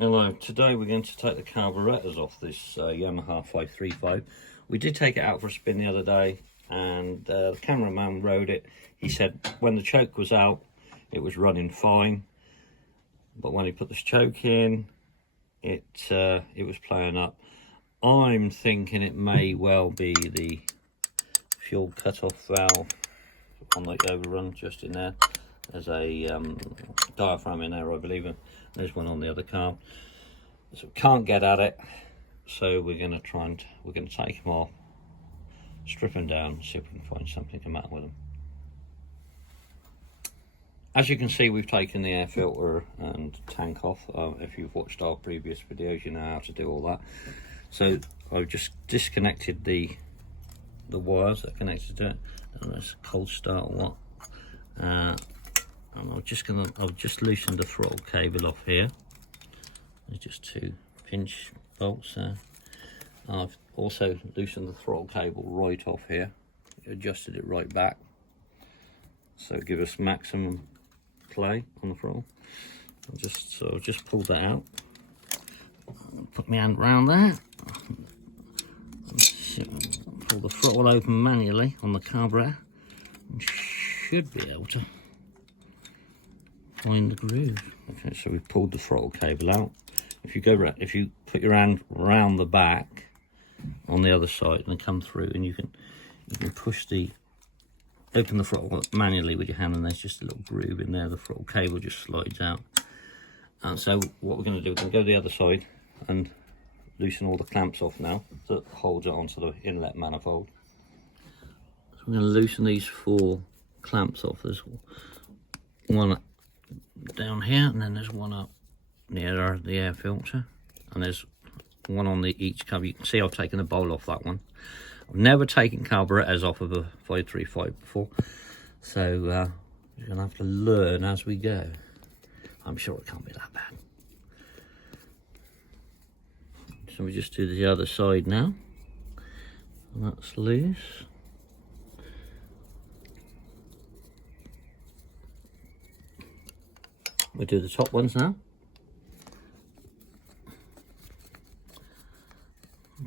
Hello, today we're going to take the carburetors off this Yamaha 535. We did take it out for a spin the other day, and the cameraman rode it. He said when the choke was out it was running fine, but when he put this choke in it was playing up. I'm thinking it may well be the fuel cut-off valve on the overrun just in there. There's a diaphragm in there, I believe, and there's one on the other carb. So we can't get at it, so we're going to take them off, strip them down, see if we can find something the matter with them. As you can see, we've taken the air filter and tank off. If you've watched our previous videos, you know how to do all that. So I've just disconnected the wires that are connected to it, and that's a cold start or what. And I've just loosened the throttle cable off here. There's just 2 pinch bolts there. I've also loosened the throttle cable right off here, adjusted it right back, so give us maximum play on the throttle. I've just pulled that out. Put my hand around there. Pull the throttle open manually on the carburetor. And should be able to find the groove. Okay, so we've pulled the throttle cable out. If you put your hand around the back on the other side and come through, and you can open the throttle manually with your hand, and there's just a little groove in there. The throttle cable just slides out. And so what we're going to do, we're going to go to the other side and loosen all the clamps off now that holds it onto the inlet manifold. So we're going to loosen these 4 clamps off. There's one down here, and then there's one up near the air filter, and there's one on each cover. You can see I've taken the bowl off that one. I've never taken carburetors off of a 535 before, so we're going to have to learn as we go. I'm sure it can't be that bad. So we just do the other side now, and that's loose. We do the top ones now.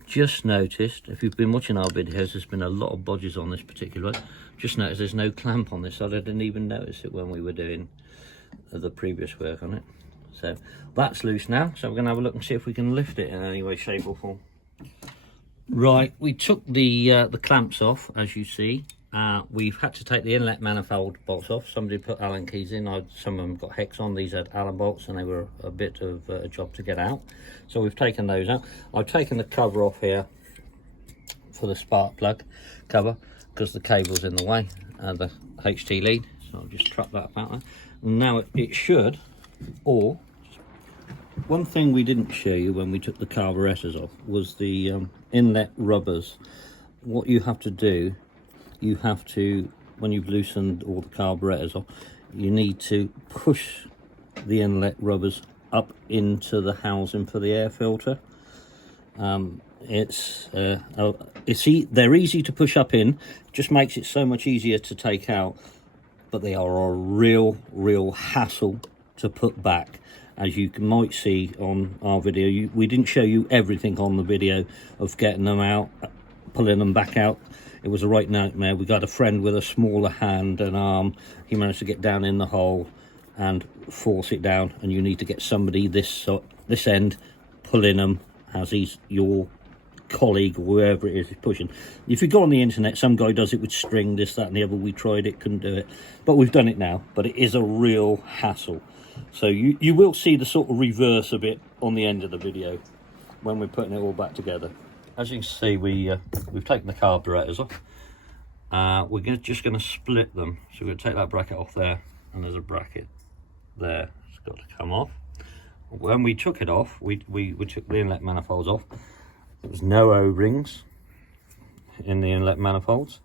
Just noticed, if you've been watching our videos, there's been a lot of bodges on this particular one. Just noticed there's no clamp on this side. I didn't even notice it when we were doing the previous work on it. So that's loose now, so we're going to have a look and see if we can lift it in any way, shape or form. Right, we took the clamps off, as you see. We've had to take the inlet manifold bolts off. Somebody put Allen keys in. Some of them got hex on. These had Allen bolts, and they were a bit of a job to get out. So we've taken those out. I've taken the cover off here for the spark plug cover because the cable's in the way, the HT lead. So I'll just trap that out there. Now it should, or one thing we didn't show you when we took the carburetors off was the inlet rubbers. What you have to do, when you've loosened all the carburetors off, you need to push the inlet rubbers up into the housing for the air filter. They're easy to push up in, just makes it so much easier to take out, but they are a real hassle to put back. As you might see on our video, we didn't show you everything on the video of getting them out, pulling them back out. It was a right nightmare. We got a friend with a smaller hand and arm. He managed to get down in the hole and force it down, and you need to get somebody this end pulling them as he's your colleague or whoever it is pushing. If you go on the internet, some guy does it with string, this, that and the other. We tried it, couldn't do it, but we've done it now. But it is a real hassle. So you will see the sort of reverse of it on the end of the video when we're putting it all back together. As you can see, we've taken the carburetors off. We're just going to split them. So we're going to take that bracket off there, and there's a bracket there. It's got to come off. When we took it off, we took the inlet manifolds off. There was no O-rings in the inlet manifolds.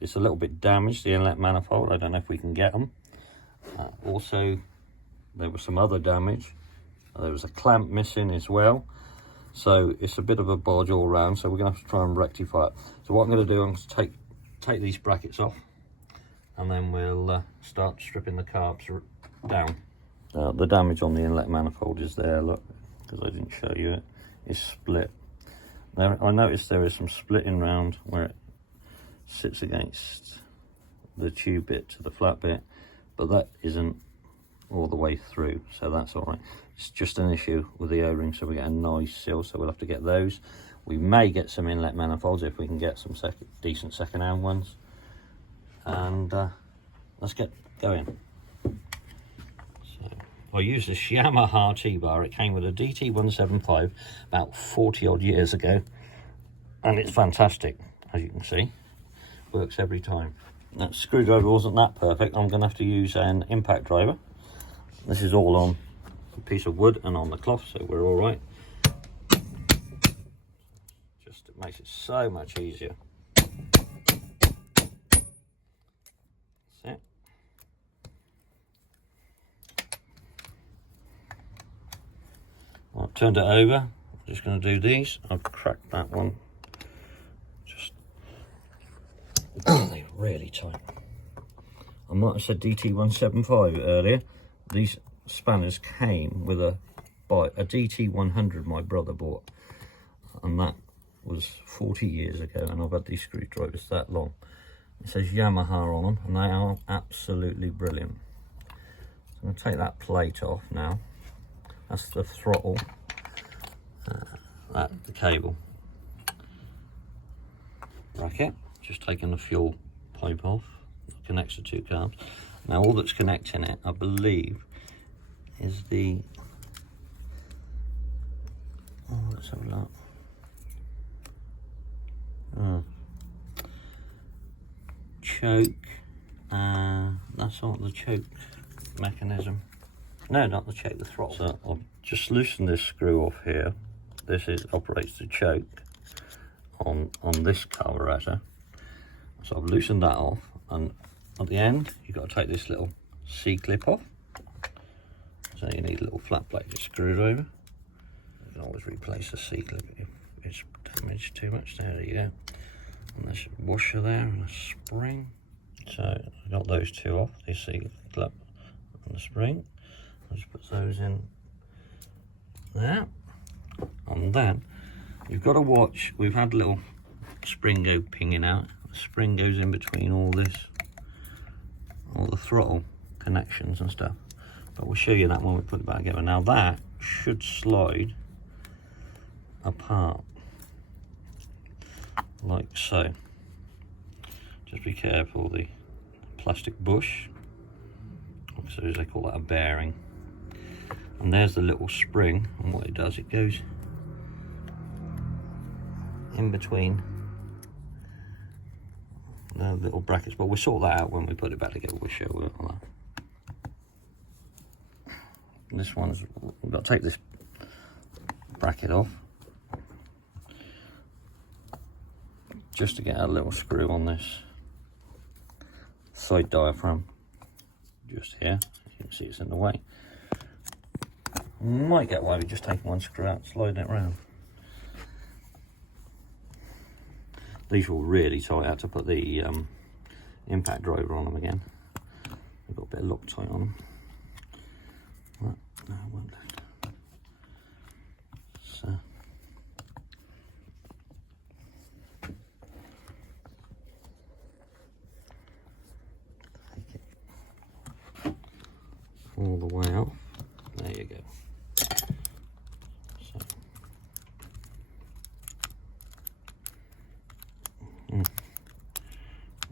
It's a little bit damaged, the inlet manifold. I don't know if we can get them. Also, there was some other damage. There was a clamp missing as well. So it's a bit of a bodge all around, so we're going to have to try and rectify it. So what I'm going to do, I'm going to take these brackets off, and then we'll start stripping the carbs down. The damage on the inlet manifold is there, look, because I didn't show you it. It's split. Now I noticed there is some splitting round where it sits against the tube bit to the flat bit, but that isn't all the way through, so that's all right. It's just an issue with the O-ring, so we get a nice seal, so we'll have to get those. We may get some inlet manifolds if we can get some decent second-hand ones, and let's get going. So I used this Yamaha T-bar. It came with a DT175 about 40 odd years ago, and it's fantastic, as you can see. Works every time. That screwdriver wasn't that perfect. I'm going to have to use an impact driver. This is all on a piece of wood and on the cloth, so we're all right. Just it makes it so much easier. That's it. I've turned it over. I'm just going to do these. I've cracked that one. Just they're really tight. I might have said DT175 earlier. These spanners came with a DT100 my brother bought, and that was 40 years ago, and I've had these screwdrivers that long. It says Yamaha on them, and they are absolutely brilliant. So I'm going to take that plate off now. That's the throttle, that's the cable bracket. Just taking the fuel pipe off, it connects to two carbs. Now all that's connecting it, I believe, is the, oh, let's have a look. Choke, that's not the choke mechanism. No, not the choke, the throttle. So I've just loosened this screw off here. This operates the choke on this carburetor. So I've loosened that off, and at the end you've got to take this little C-clip off. So you need a little flat bladed screwdriver. You can always replace the C-clip if it's damaged too much. There you go. And there's a washer there and a spring. So I got those two off, the C-clip and the spring. I'll just put those in there. And then you've got to watch, we've had a little spring go pinging out. The spring goes in between all the throttle connections and stuff. But we'll show you that when we put it back together. Now that should slide apart, like so. Just be careful, the plastic bush, so they call that a bearing. And there's the little spring, and what it does, it goes in between the little brackets, but we'll sort that out when we put it back together. We'll show you all that. This one's, we've got to take this bracket off just to get a little screw on this side diaphragm just here. You can see it's in the way. Might get away with just taking one screw out, sliding it around. These were really tight. I had to put the impact driver on them again. They've got a bit of Loctite on them. No, it won't. So take it all the way off. There you go. So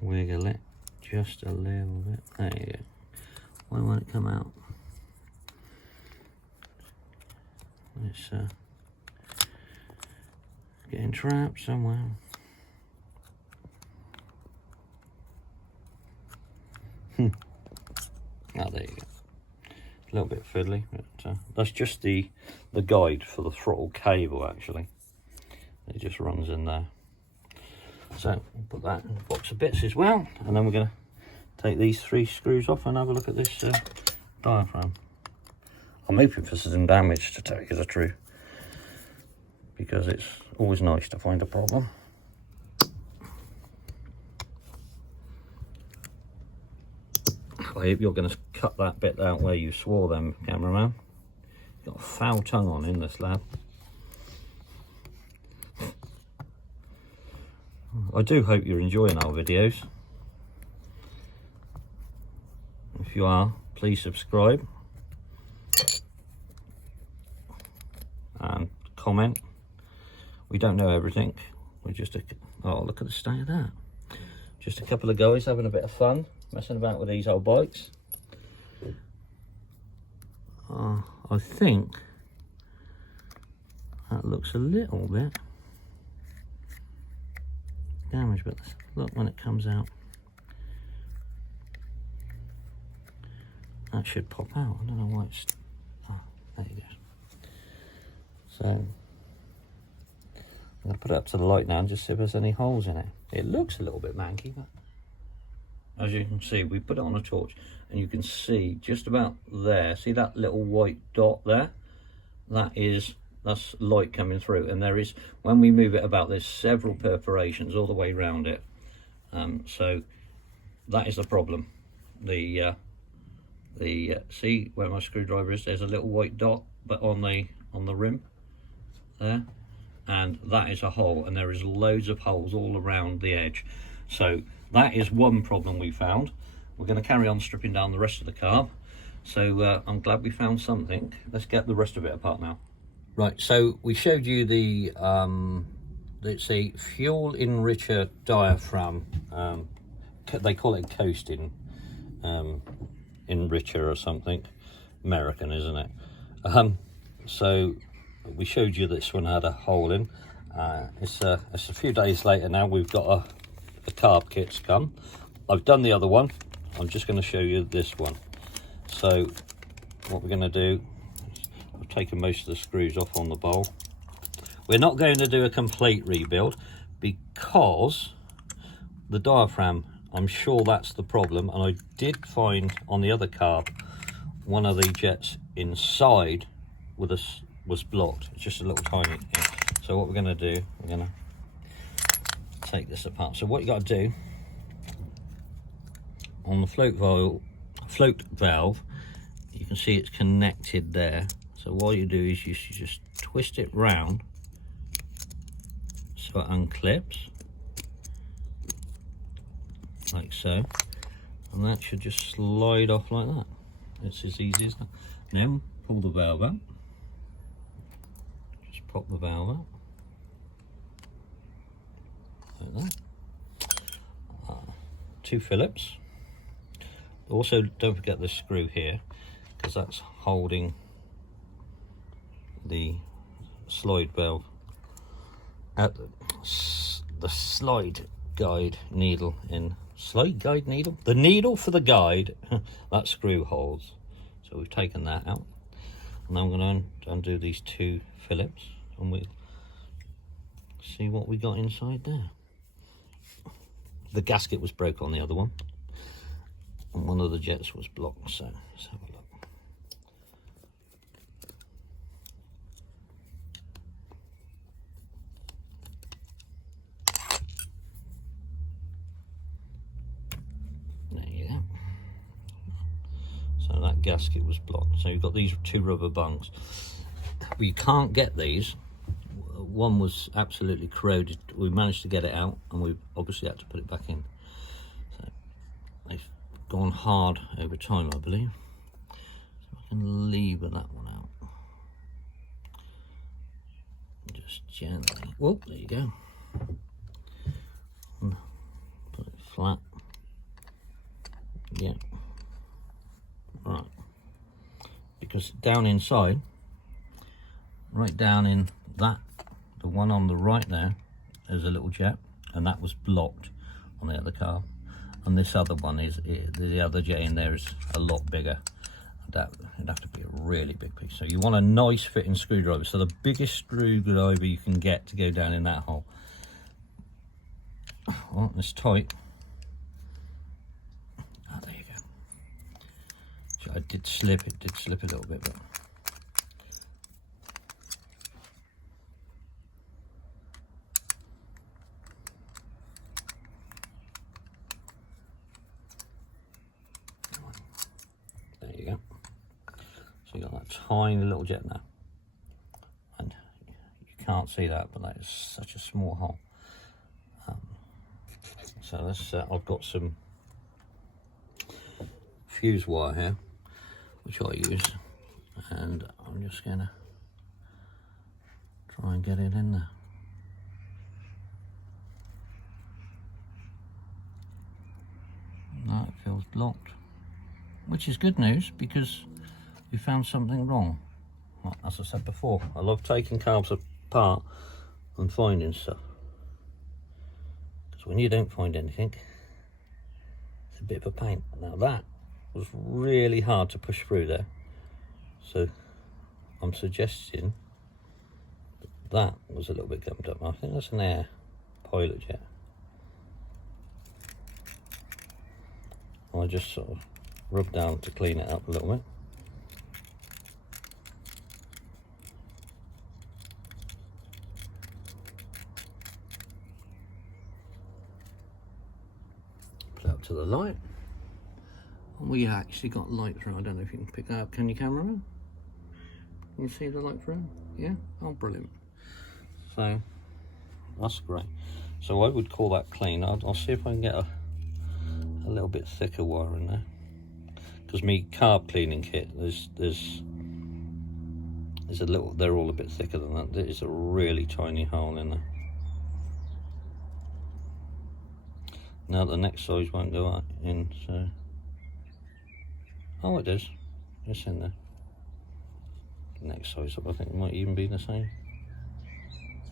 wiggle it just a little bit. There you go. Why won't it come out? It's getting trapped somewhere. Oh, there you go. A little bit fiddly, but that's just the guide for the throttle cable, actually. It just runs in there. So we'll put that in a box of bits as well, and then we're going to take these 3 screws off and have a look at this diaphragm. I'm hoping for some damage, to tell you the truth, because it's always nice to find a problem. I hope you're going to cut that bit out where you swore them, cameraman. Got a foul tongue on in this lad. I do hope you're enjoying our videos. If you are, please subscribe and comment. We don't know everything. We're just oh, look at the state of that. Just a couple of guys having a bit of fun, messing about with these old bikes. I think that looks a little bit damaged, but look when it comes out. That should pop out. I don't know why it's... Oh, there you go. So, I'm going to put it up to the light now and just see if there's any holes in it. It looks a little bit manky, but as you can see, we put it on a torch and you can see just about there, see that little white dot there? That's light coming through, and there is, when we move it about, there's several perforations all the way around it. So that is the problem. The see where my screwdriver is, there's a little white dot, but on the rim there, and that is a hole, and there is loads of holes all around the edge. So that is one problem we found. We're going to carry on stripping down the rest of the carb. So I'm glad we found something. Let's get the rest of it apart now. Right, so we showed you the it's a fuel enricher diaphragm. They call it coasting enricher or something. American, isn't it? So we showed you this one had a hole in. It's a few days later now. We've got a carb kit's come. I've done the other one. I'm just going to show you this one. So what we're going to do, I've taken most of the screws off on the bowl. We're not going to do a complete rebuild because the diaphragm, I'm sure that's the problem, and I did find on the other carb one of the jets inside with us was blocked. It's just a little tiny thing. So what we're going to do, we're going to take this apart. So what you got to do on the float valve, you can see it's connected there. So what you do is you just twist it round so it unclips like so, and that should just slide off like that. It's as easy as that. Then pull the valve out, just pop the valve out like that. 2 Phillips. Also don't forget the screw here, because that's holding the slide valve at the slide guide needle in. Slide guide needle? The needle for the guide, that screw holds. So we've taken that out. And now I'm going to undo these 2 Phillips and we'll see what we got inside there. The gasket was broke on the other one, and one of the jets was blocked, so let's have a look. There you go. So that gasket was blocked. So you've got these 2 rubber bungs. We can't get these. One was absolutely corroded. We managed to get it out, and we obviously had to put it back in. So they've gone hard over time, I believe. So I can lever that one out. Just gently. Whoop, there you go. And put it flat. Yeah. Right. Because down inside, right down in that, the one on the right there, there's a little jet, and that was blocked on the other car. And this other one is, the other jet in there is a lot bigger. It'd have to be a really big piece. So you want a nice fitting screwdriver. So the biggest screwdriver you can get to go down in that hole. Well, it's tight. Oh, there you go. So it did slip a little bit, but So you got that tiny little jet now, and you can't see that, but that is such a small hole. So let's, I've got some fuse wire here, which I use, and I'm just gonna try and get it in there. No, it feels blocked, which is good news because we found something wrong. Well, as I said before, I love taking carbs apart and finding stuff. When you don't find anything, it's a bit of a pain. Now that was really hard to push through there, so I'm suggesting that was a little bit gummed up. I think that's an air pilot jet. I just sort of rub down to clean it up a little bit. To the light, and we actually got light through. I don't know if you can pick that up. Can you, cameraman? Can you see the light through? Yeah. Oh, brilliant. So that's great. So I would call that clean. I'll see if I can get a little bit thicker wire in there, because me carb cleaning kit, there's a little. They're all a bit thicker than that. There is a really tiny hole in there. Now the next size won't go in, so... Oh, it is. It's in there. The next size up, I think, might even be the same.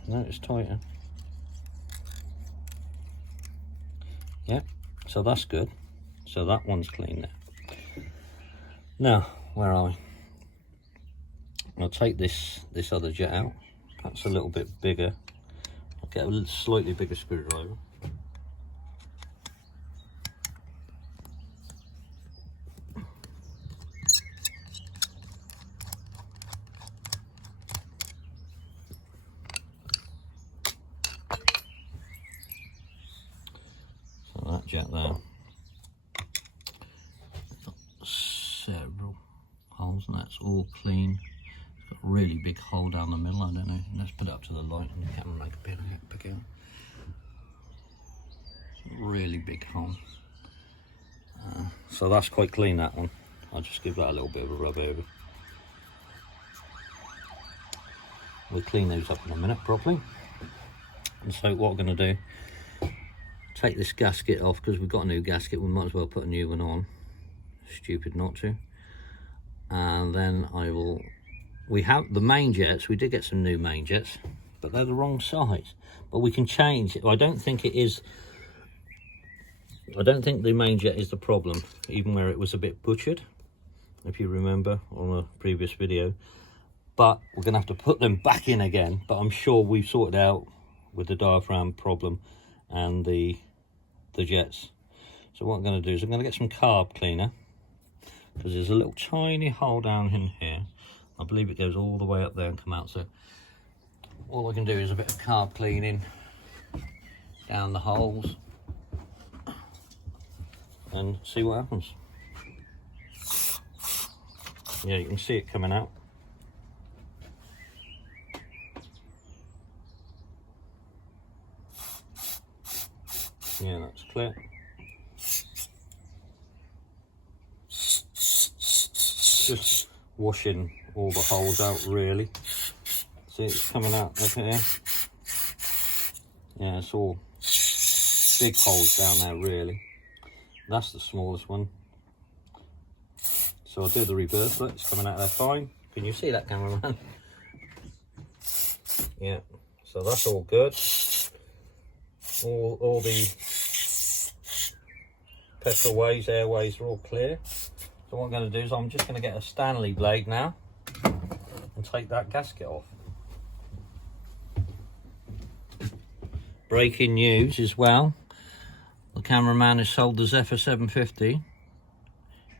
No, it's tighter. Yeah, so that's good. So that one's clean there. Now, where are we? I'll take this other jet out. That's a little bit bigger. I'll get a slightly bigger screwdriver. That jet there, got several holes, and that's all clean. It's got a really big hole down the middle. I don't know. Let's put it up to the light and the camera can pick it up. Really big hole. So that's quite clean, that one. I'll just give that a little bit of a rub over. We'll clean those up in a minute properly. And so what we're going to do, take this gasket off, because we've got a new gasket, we might as well put a new one on. Stupid not to. And then we have the main jets. We did get some new main jets, but they're the wrong size. But we can change it. I don't think it is. I don't think the main jet is the problem, even where it was a bit butchered, if you remember on a previous video. But we're going to have to put them back in again. But I'm sure we've sorted out with the diaphragm problem and the jets. So what I'm going to do is I'm going to get some carb cleaner, because there's a little tiny hole down in here. I believe it goes all the way up there and come out. So all I can do is a bit of carb cleaning down the holes and see what happens. Yeah, you can see it coming out. Yeah, that's clear. Just washing all the holes out, really. See, it's coming out up here. Yeah, it's all big holes down there, really. That's the smallest one. So I'll do the reverse. Look, it's coming out there fine. Can you see that, cameraman? Yeah, so that's all good. All the petrolways, airways are all clear. So what I'm going to do is I'm just going to get a Stanley blade now and take that gasket off. Breaking news as well. The cameraman has sold the Zephyr 750.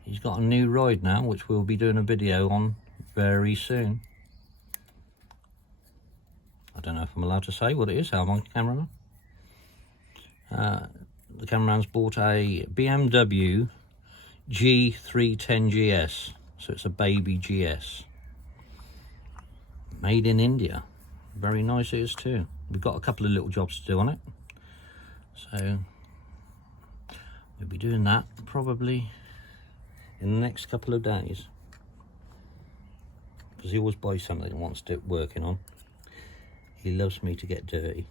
He's got a new ride now, which we'll be doing a video on very soon. I don't know if I'm allowed to say what it is. How am I, cameraman? The cameraman's bought a BMW G310 GS So it's a baby GS. Made in India. Very nice it is too. We've got a couple of little jobs to do on it. So we'll be doing that probably in the next couple of days. Because he always buys something and wants it working on. He loves me to get dirty.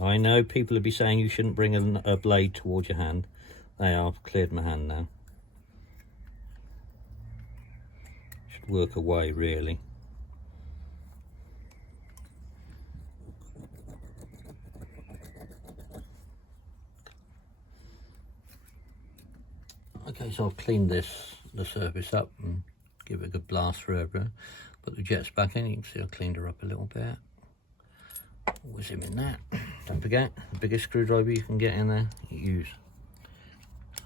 I know people will be saying you shouldn't bring a blade towards your hand. I've cleared my hand now. Should work away really. Okay, so I've cleaned the surface up and give it a good blast through everywhere. Put the jets back in. You can see I cleaned her up a little bit. Whiz him in that. Don't forget, the biggest screwdriver you can get in there, you use.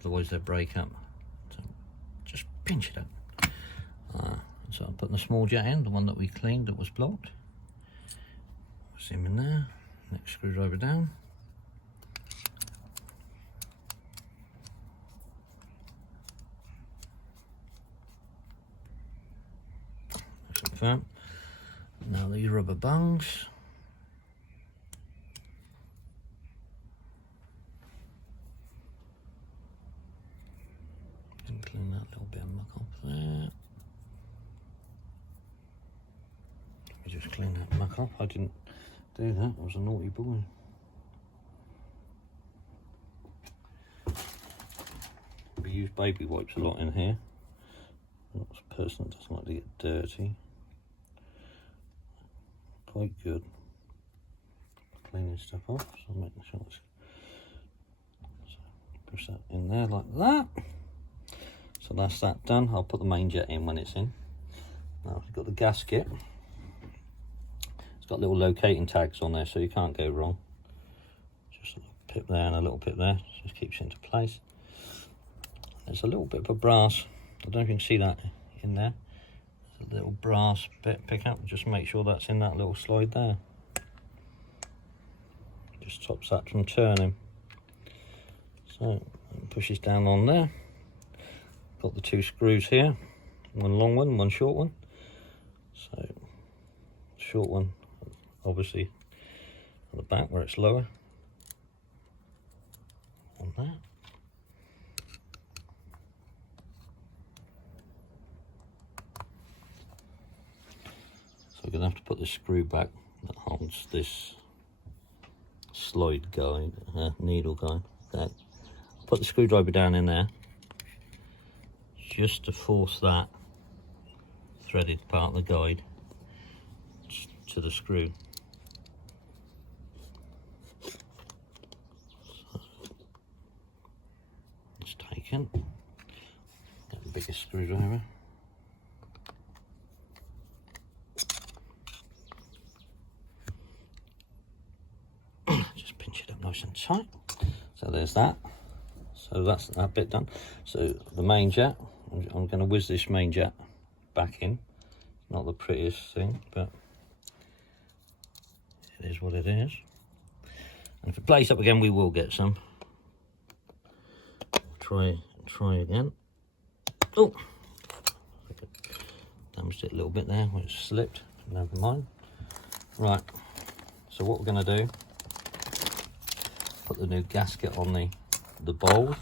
Otherwise they'll break up. So just pinch it up. So I'm putting the small jet in, the one that we cleaned that was blocked. Whiz him in there. Next screwdriver down. Firm. Now these rubber bungs. And clean that little bit of muck off there. Let me just clean that muck off. I didn't do that. I was a naughty boy. We use baby wipes a lot in here. I'm not a person that doesn't like to get dirty. Quite good cleaning stuff off, so I'm making sure it's, so push that in there like that. So that's that done. I'll put the main jet in when it's in. Now we've got the gasket. It's got little locating tags on there so you can't go wrong. Just a little pip there and a little pip there, just keeps it into place. There's a little bit of a brass, I don't know if you can see that in there. A little brass bit pick up, just make sure that's in that little slide there. Just stops that from turning. So it pushes down on there. Got the two screws here, one long one, one short one. So short one obviously at the back where it's lower. On that. We're going to have to put the screw back that holds this slide guide, needle guide. There. Put the screwdriver down in there just to force that threaded part of the guide to the screw. So it's taken. Get the biggest screwdriver. Nice and tight. So there's that. So that's that bit done. So the main jet, I'm going to whiz this main jet back in. Not the prettiest thing, but it is what it is. And if it plays up again, we will get some. Try again. Oh, damaged it a little bit there when it slipped. Never mind. Right. So what we're going to do. Put the new gasket on the bowl.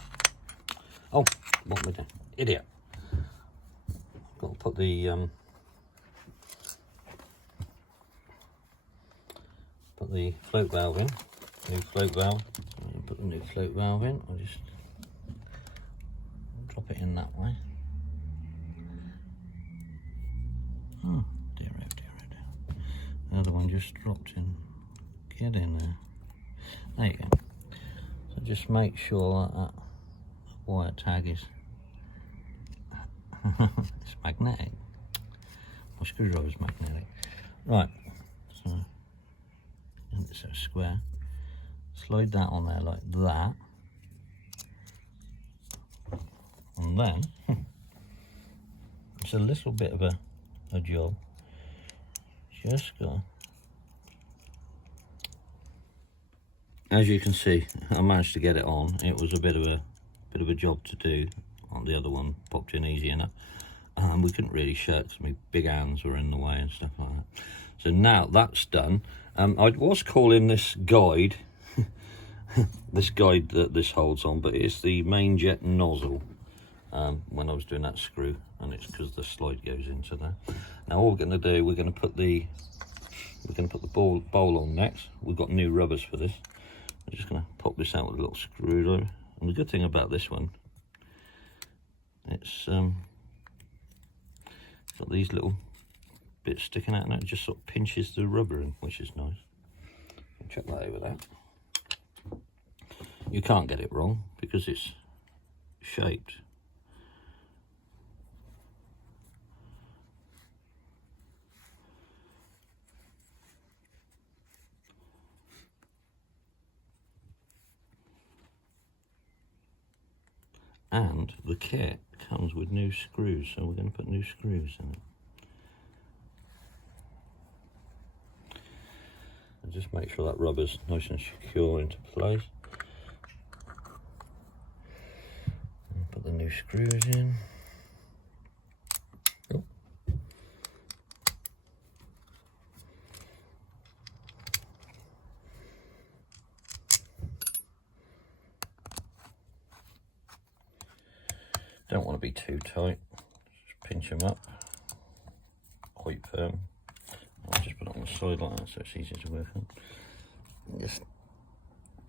Oh, what am I doing? Idiot. Got to put the float valve in. New float valve. Put the new float valve in. I'll just drop it in that way. Oh dear, oh dear, oh dear. The other one just dropped in. Get in there. There you go. So just make sure that wire tag is it's magnetic. My screwdriver is magnetic. Right, so and it's a square. Slide that on there like that, and then it's a little bit of a job. Just go. As you can see, I managed to get it on. It was a bit of a job to do the other one popped in easy enough. We couldn't really shirk because my big hands were in the way and stuff like that. So now that's done. I was calling this guide this guide that this holds on, but it's the main jet nozzle. When I was doing that screw, and it's because the slide goes into there. Now all we're going to do, we're going to put the bowl on next. We've got new rubbers for this. I'm just going to pop this out with a little screwdriver. And the good thing about this one, it's got these little bits sticking out, and it just sort of pinches the rubber in, which is nice. Check that over there. You can't get it wrong because it's shaped. And the kit comes with new screws, so we're going to put new screws in it. And just make sure that rubber's nice and secure into place. And put the new screws in. Oh. Don't want to be too tight, just pinch them up quite firm. I'll just put it on the side like that so it's easier to work on. Just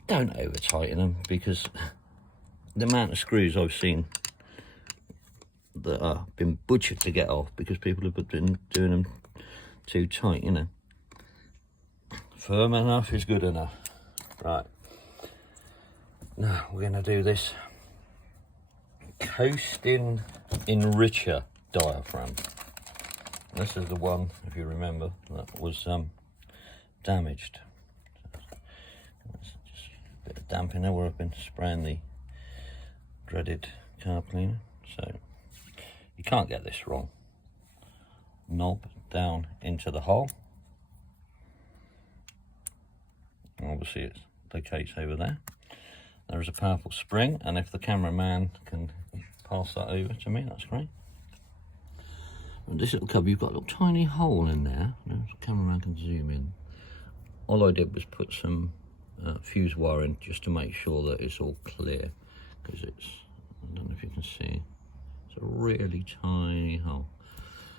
don't over tighten them, because the amount of screws I've seen that are been butchered to get off because people have been doing them too tight, you know. Firm enough is good enough. Right, now we're going to do this coasting enricher diaphragm. This is the one, if you remember, that was damaged. Just a bit of damp in there where I've been spraying the dreaded carb cleaner. So you can't get this wrong. Knob down into the hole. Obviously it locates over there. There is a powerful spring, and if the cameraman can pass that over to me, that's great. And this little cover, you've got a little tiny hole in there. The cameraman can zoom in. All I did was put some fuse wire in just to make sure that it's all clear, because it's, I don't know if you can see, it's a really tiny hole.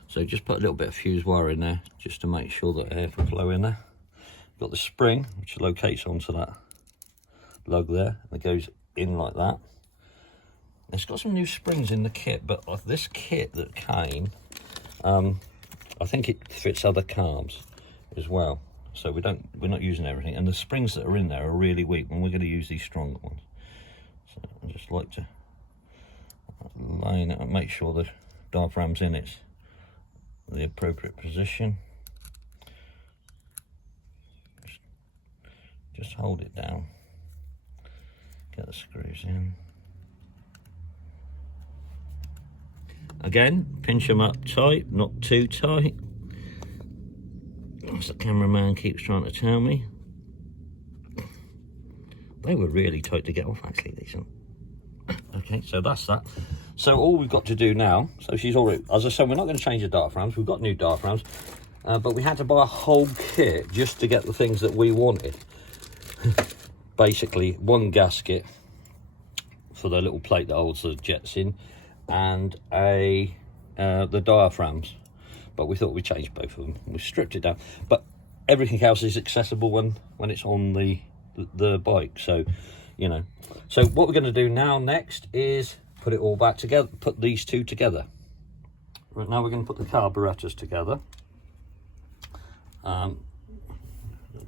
So just put a little bit of fuse wire in there just to make sure that air can flow in there. Got the spring which locates onto that lug there, and it goes in like that. It's got some new springs in the kit, but this kit that came, I think it fits other carbs as well, so we're not using everything, and the springs that are in there are really weak, and we're going to use these stronger ones. So I just like to line it and make sure the diaphragm's in the appropriate position. Just hold it down, get the screws in. Again, pinch them up tight, not too tight, as the cameraman keeps trying to tell me. They were really tight to get off, actually, these ones. Okay, so that's that. So all we've got to do now, so she's already, as I said, we're not going to change the diaphragms, we've got new diaphragms, but we had to buy a whole kit just to get the things that we wanted. Basically, one gasket for the little plate that holds the jets in, and the diaphragms, but we thought we'd change both of them. We stripped it down, but everything else is accessible when it's on the bike. So, you know, so what we're going to do next is put it all back together, put these two together. Right, now we're going to put the carburetors together.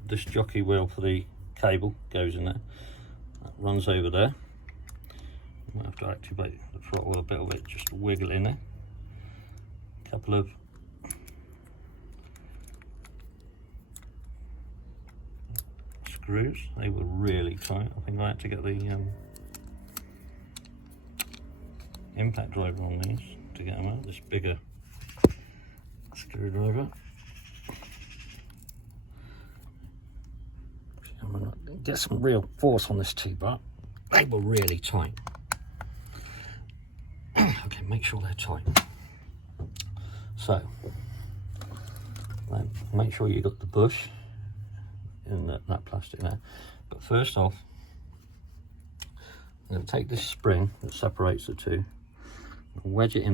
This jockey wheel for the cable goes in there, that runs over there. Might have to activate the throttle a bit of it, just wiggle in there. A couple of screws, they were really tight. I think I had to get the impact driver on these to get them out, this bigger screwdriver. I'm gonna get some real force on this T-bar. They were really tight. make sure they're tight. So then make sure you got the bush in that plastic there. But first off, I'm going to take this spring that separates the two, wedge it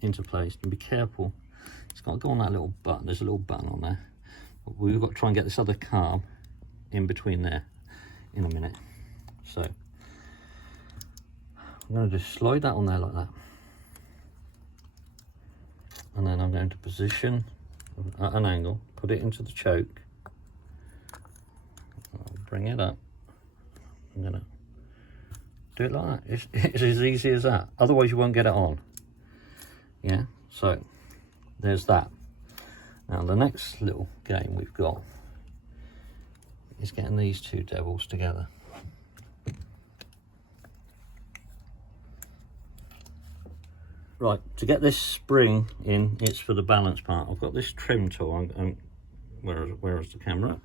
into place, and be careful. It's got to go on that little button. There's a little button on there. But we've got to try and get this other carb in between there in a minute. So I'm going to just slide that on there like that, and then I'm going to position at an angle, put it into the choke, I'll bring it up. I'm going to do it like that. It's as easy as that, otherwise you won't get it on. Yeah, so there's that. Now the next little game we've got is getting these two devils together. Right, to get this spring in, it's for the balance part. I've got this trim tool. Where is the camera?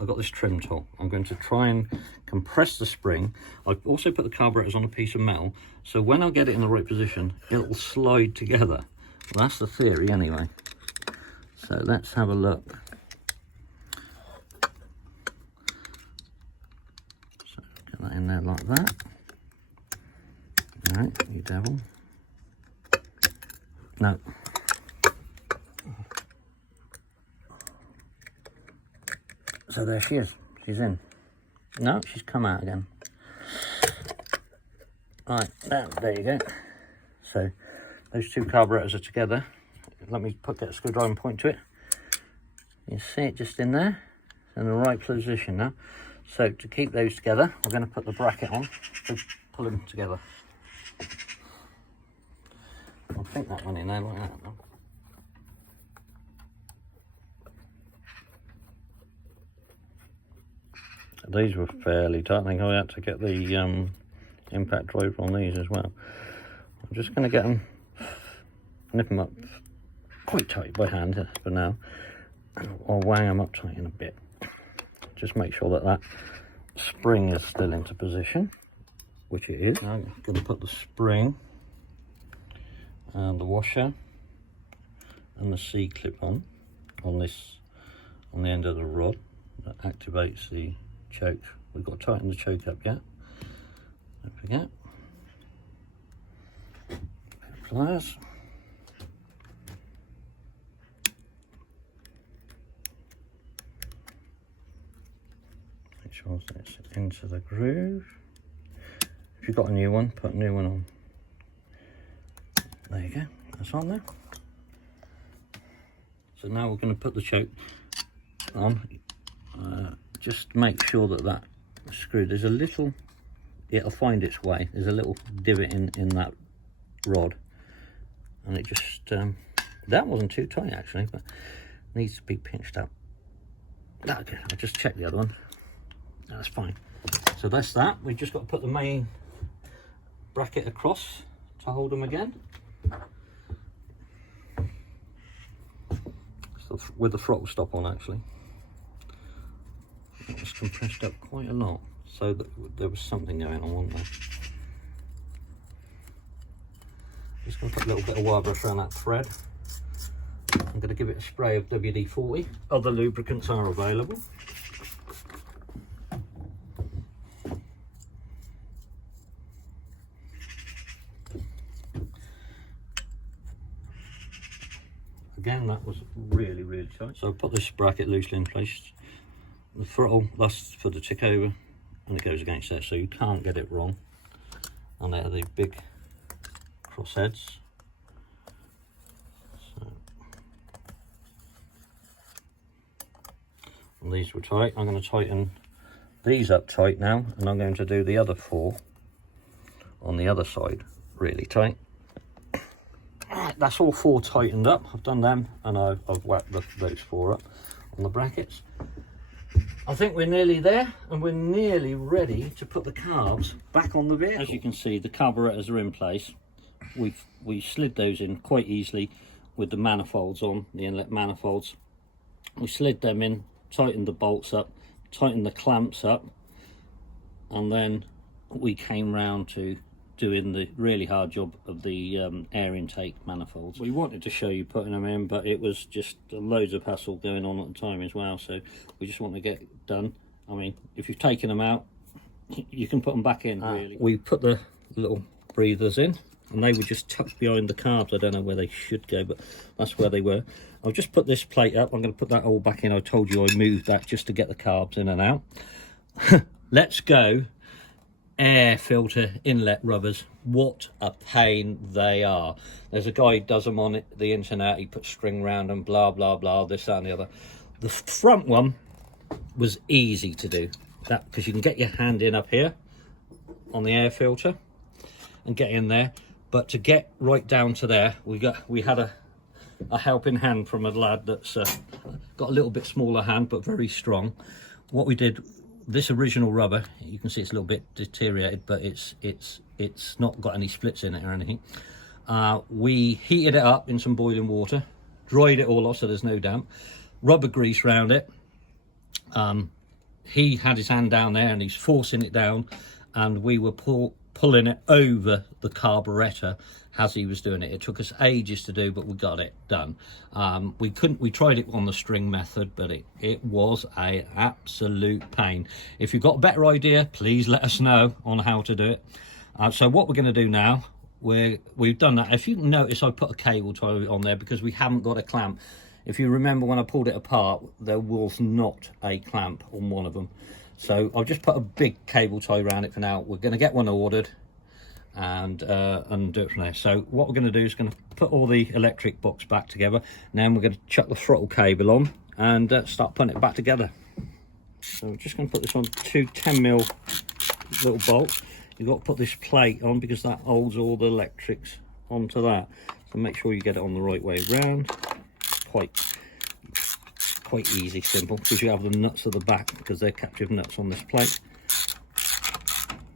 I've got this trim tool. I'm going to try and compress the spring. I've also put the carburetors on a piece of metal, so when I get it in the right position, it'll slide together. Well, that's the theory anyway. So let's have a look. So get that in there like that. All right, you devil. No. So there she is. She's in. No, she's come out again. Right, there you go. So those two carburetors are together. Let me get a screwdriver and point to it. You see it just in there. It's in the right position now. So to keep those together, we're going to put the bracket on to pull them together. I think that went in there like that. These were fairly tight. I think I had to get the impact driver on these as well. I'm just going to get them, nip them up quite tight by hand for now. I'll wang them up tight in a bit. Just make sure that that spring is still into position, which it is. Now I'm going to put the spring and the washer and the C-clip on the end of the rod that activates the choke. We've got to tighten the choke up yet. Don't forget. Pliers. Make sure that it's into the groove. If you've got a new one, put a new one on. There you go, that's on there. So now we're going to put the choke on. Just make sure that that screw, there's a little, it'll find its way. There's a little divot in that rod, and it just, that wasn't too tight actually, but needs to be pinched up. Okay, I'll just check the other one. That's fine. So that's that. We've just got to put the main bracket across to hold them again. So with the throttle stop on actually. It was compressed up quite a lot, so that there was something going on, wasn't there? Just going to put a little bit of wire brush around that thread. I'm going to give it a spray of WD-40. Other lubricants are available. Again, that was really, really tight. So I put this bracket loosely in place. The throttle, that's for the tick over, and it goes against there, so you can't get it wrong. And there are the big cross heads. So, and these were tight. I'm going to tighten these up tight now, and I'm going to do the other four on the other side really tight. Right, that's all four tightened up. I've done them, and I've whacked those four up on the brackets. I think we're nearly there, and we're nearly ready to put the carbs back on the vehicle. As you can see, the carburetors are in place. We slid those in quite easily with the manifolds on, the inlet manifolds. We slid them in, tightened the bolts up, tightened the clamps up, and then we came round to doing the really hard job of the air intake manifolds. We wanted to show you putting them in, but it was just loads of hassle going on at the time as well, so we just want to get it done. I mean, if you've taken them out, you can put them back in, really. We put the little breathers in, and they were just tucked behind the carbs. I don't know where they should go, but that's where they were. I'll just put this plate up. I'm going to put that all back in. I told you I moved that just to get the carbs in and out. Let's go. Air filter inlet rubbers, what a pain they are. There's a guy who does them on the internet. He puts string around them, blah blah blah, this, that and the other. The front one was easy to do, that because you can get your hand in up here on the air filter and get in there, but to get right down to there, we had a helping hand from a lad that's got a little bit smaller hand but very strong. What we did, this original rubber, you can see it's a little bit deteriorated, but it's not got any splits in it or anything. We heated it up in some boiling water, dried it all off so there's no damp, rubber grease around it. He had his hand down there and he's forcing it down, and we were pulling it over the carburetor as he was doing it. It took us ages to do, but we got it done. We tried it on the string method, but it was an absolute pain. If you've got a better idea, please let us know on how to do it. So what we're going to do now, we've done that. If you can notice, I put a cable tie on there because we haven't got a clamp. If you remember when I pulled it apart, there was not a clamp on one of them. So I've just put a big cable tie around it for now. We're going to get one ordered and do it from there. So what we're going to do is going to put all the electric box back together, and then we're going to chuck the throttle cable on and start putting it back together. So we're just going to put this on two 10mm little bolts. You've got to put this plate on because that holds all the electrics onto that. So make sure you get it on the right way around. Quite easy, simple, because you have the nuts at the back because they're captive nuts on this plate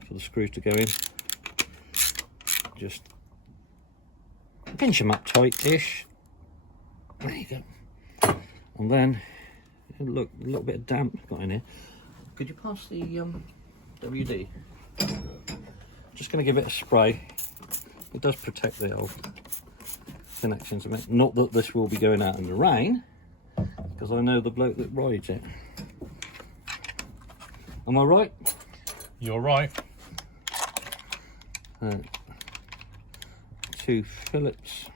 for the screws to go in. Just pinch them up tight-ish. There you go. And then, look, a little bit of damp got in here. Could you pass the WD? Just going to give it a spray. It does protect the old connections a bit. Not that this will be going out in the rain, because I know the bloke that rides it. Am I right? You're right. 2 Phillips.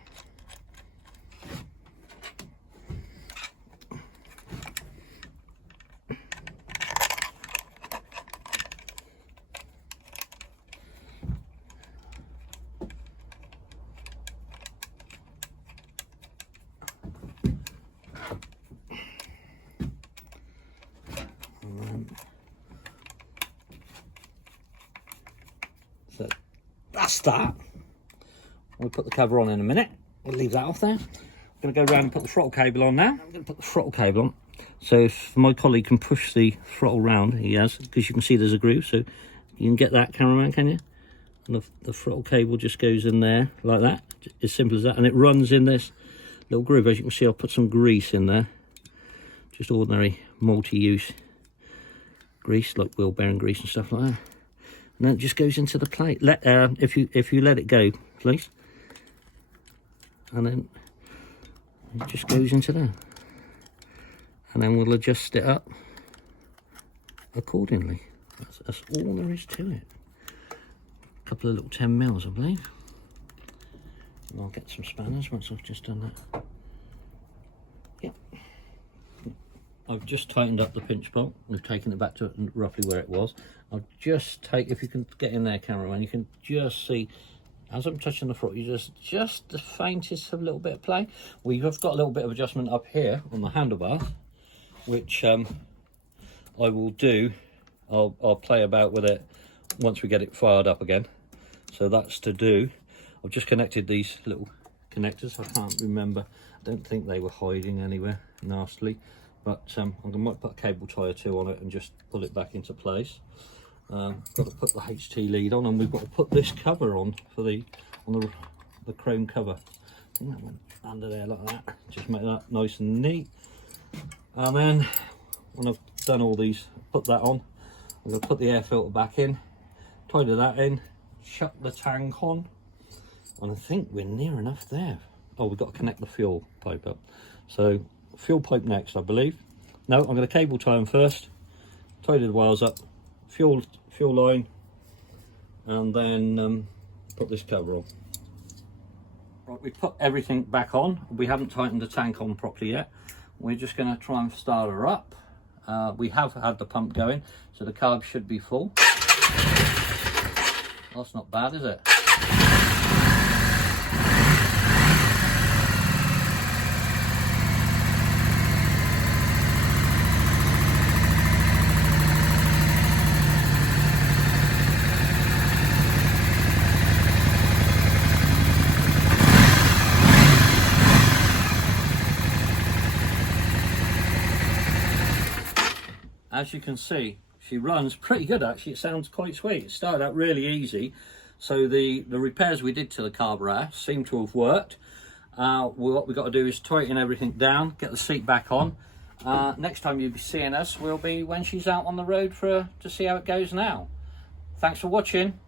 So that's that. We'll put the cover on in a minute. We'll leave that off there. I'm going to go around and put the throttle cable on now. I'm going to put the throttle cable on. So if my colleague can push the throttle round, he has, because you can see there's a groove. So you can get that, cameraman, can you? And the throttle cable just goes in there like that. As simple as that. And it runs in this little groove. As you can see, I'll put some grease in there. Just ordinary multi-use grease, like wheel bearing grease and stuff like that. And then it just goes into the plate. If you let it go, please. And then it just goes into there. And then we'll adjust it up accordingly. That's all there is to it. A couple of little 10mm, I believe. And I'll get some spanners once I've just done that. Yep. I've just tightened up the pinch bolt. We've taken it back to roughly where it was. I'll just take, if you can get in there, cameraman, you can just see, as I'm touching the throttle, you just the faintest of a little bit of play. We've got a little bit of adjustment up here on the handlebars, which I will do. I'll play about with it once we get it fired up again. So that's to do. I've just connected these little connectors. I can't remember. I don't think they were hiding anywhere nastily. But I might put a cable tie or two on it and just pull it back into place. Got to put the HT lead on, and we've got to put this cover on for the chrome cover. I think that went under there like that. Just make that nice and neat. And then when I've done all these, put that on. I'm going to put the air filter back in, tidy that in, shut the tank on, and I think we're near enough there. Oh, we've got to connect the fuel pipe up. So fuel pipe next, I believe. No, I'm going to cable tie them first, tidy the wires up, fuel line, and then put this cover on. Right, we've put everything back on. We haven't tightened the tank on properly yet. We're just going to try and start her up. We have had the pump going, so the carb should be full. That's not bad, is it? As you can see, she runs pretty good actually. It sounds quite sweet. It started out really easy. So the repairs we did to the carburetor seem to have worked. What we've got to do is tighten everything down, get the seat back on. Next time you'll be seeing us will be when she's out on the road to see how it goes now. Thanks for watching.